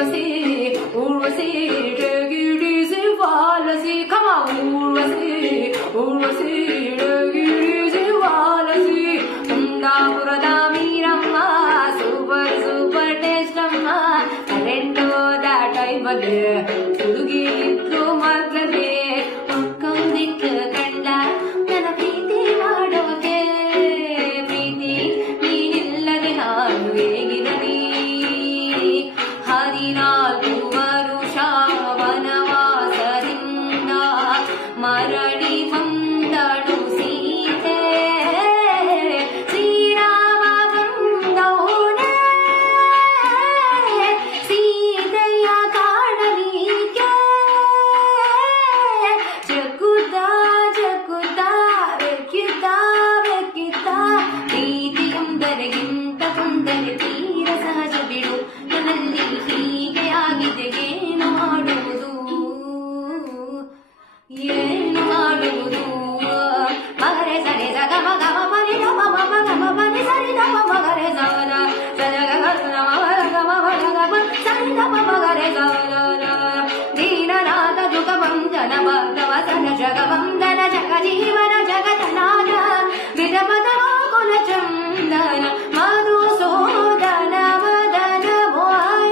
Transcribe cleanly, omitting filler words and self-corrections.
Urvasi, Urvasi, take it easy, Valasi, come on, Urvasi, Urvasi, take it easy, Valasi, Kundapurada Meerama, super, super taste amma, talento that time again, Udugi, through Margale, Welcome, Dick, Kanda, Nana Piti, Madoke, Piti, Nidilla, Hanu, Egidani. ಹದಿನಾಲ್ಕು ವರುಷ ವನವಾಸದಿಂದ ಮರಳಿ ಬಂದಳು ಸೀತೆ ಶ್ರೀರಾಮ ಬಂದವನೇ ಸೀತೆಯ ಕಾಣಲಿಕ್ಕೆ ಜಗುತ್ತ ಜಗುತ್ತ ಬೆಕ್ಕಿತ್ತ ಬೆಕ್ಕಿತ್ತ ಪ್ರೀತಿಯೊಂದರಿಗಿಂತ ತೊಂದರೆ ತೀರ ಸಹಜ ಬಿಡು ನನ್ನಲ್ಲಿ ಹೀಗೆ ಆಗಿದೆ ಏನು ಮಾಡುವುದು ಏನು ಮಾಡುವುದು ಮಗರೆ ಸರಿ ಸಗ ಮಗ ಮನಿ ಗಮ ಮಗ ಗಮ ಮನಿ ಸರಿ ಗಮ ಮಗರೆ ಸವನ ಸರಗ ಗಮ ಮಗ ಸರಿ ಗಮ ಮಗರೆ ಸವನ ದೀನನಾಥ ದುಃಖ ಬಂಧನ ಭಕ್ತವ ಸನ ಜಗ ಬಂಧನ ಜಗ ಜೀವ